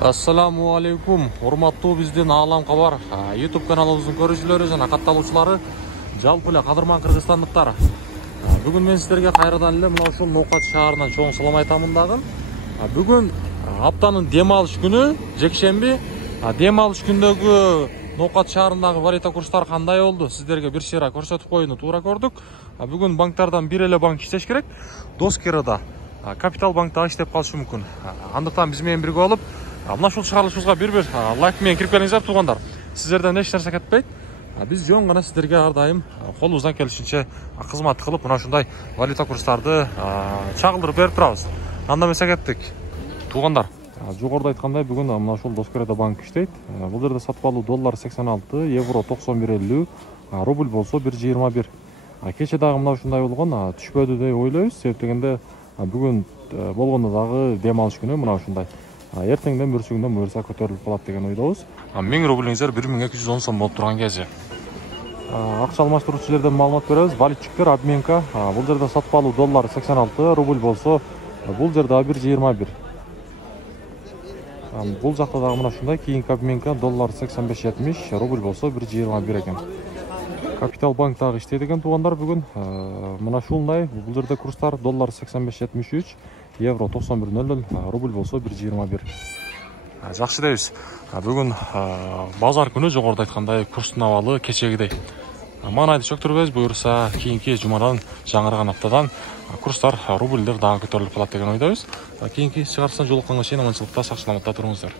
Ассаламу алейкум, урматтуу биздин Аалам Кабар YouTube каналыбыздын көрүүчүлөрү жана катталуучулары, жалпы эле кадырман кыргызстандыктар. Бүгүн мен сиздерге кайрадан эле мына ушул Ноокат шаарынан чоң салам айтамын дагы. Бүгүн аптанын дем алыш күнү, жекшемби. Дем алыш күндөгү Ноокат шаарындагы валюта курстары кандай болду? Сиздерге бир шера көрсөтүп коюуну туура көрдүк. Бүгүн банктардан бир эле банк иштеш керек. Доскерада Капитал банкта иштеп калышы мүмкүн. Андыктан биз менен бирге болуп мына ушул чыгарылышыбызга бир лайк менен кирип келиңиздер туугандар. Сиздерден эч нерсе кетпейт. Биз жөн гана сиздерге ар дайым колубуздан келишинче кызмат кылып, мына ушундай валюта курстарды чагылдырып берип турабыз. Анда эмесе кеттик. Туугандар, жогоруда айткандай, бүгүн мына ушул Доскерада банк иштейт. Бул жерде сатып алуу доллар 86, евро 91.50, рубль болсо 1.21. Кече дагы мына ушундай болгон, түшпөдү деп ойлойбуз. Себеп дегенде бүгүн болгондо дагы дем алыш күнү мына ушундай. Эртеңден бүрсүгүндөн буюрса көтөрүлүп калат деген ойдобуз. 1000 рублиңиздер 1210 сом болуп турган кези. Акча алмаштыруучу жерден маалымат беребиз. Валютчиктер обменка. Бул жерде сатып алуу доллар 86, рубль болсо бул жерде 1.21. Бул жакта дагы мына ушундай кийинки обменка доллар 85.70, рубль болсо 1.21 экен. Капитал банк дагы иштейт экен туугандар бүгүн. Мына ушундай бул жерде курстар доллар 85.73, евро 91.00, рубль болсо 1.21. Жакшы дейбиз. Бүгүн базар күнү, жогоруда айткандай, курстун абалы кечегидей. Маанайды чөктүрбөйбүз, буюрса кийинки жумадан, жаңырган аптадан курстар, рубльдер дагы көтөрүлүп калат деген ойдобуз. Кийинки чыгарылыштан жолукканга чейин аманчылыкта, сак саламатта туруңуздар.